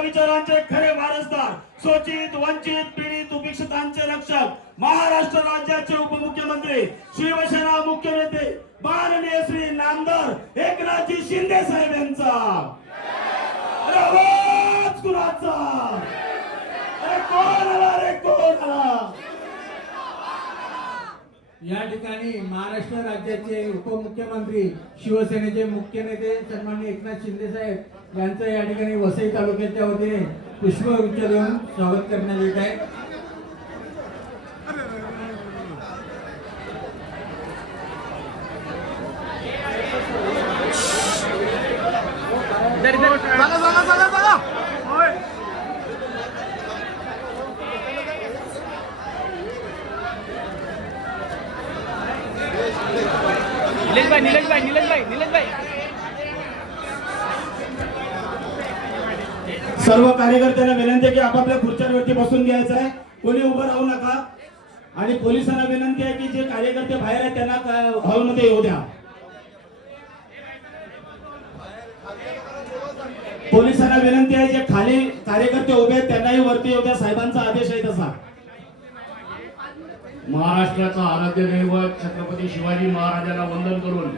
विचारांचे खरे वारसदार शोषित वंचित पीडित उपेक्षितांचे रक्षक महाराष्ट्र राज्याचे उपमुख्यमंत्री शिवसेना मुख्य नेते माननीय श्री नामदार एकनाथजी शिंदे साहेब यांचा या ठिकाणी महाराष्ट्र राज्याचे उपमुख्यमंत्री शिवसेनेचे मुख्य नेते सन्मान्य एकनाथ शिंदे साहेब यांचं या ठिकाणी वसई तालुक्याच्या वतीने पुष्पगुच्छ देऊन स्वागत करण्यात येत आहे. चला चला चला. निलेशभाई निलेशभाई निलेशभाई निलेशभाई सर्व कार्यकर्त्यांना विनंती आहे की आपापल्या खुर्च्यांवरती बसून घ्यायचं आहे. कोणी उभं राहू नका. आणि पोलिसांना विनंती आहे की जे कार्यकर्ते बाहेर आहेत त्यांना हॉलमध्ये येऊ द्या. पोलिसांना विनंती आहे जे खाली कार्यकर्ते उभे आहेत त्यांनाही वरती येऊ द्या. साहेबांचा आदेश आहे तसा. महाराष्ट्राचा आराध्य दैवत छत्रपती शिवाजी महाराजांना वंदन करून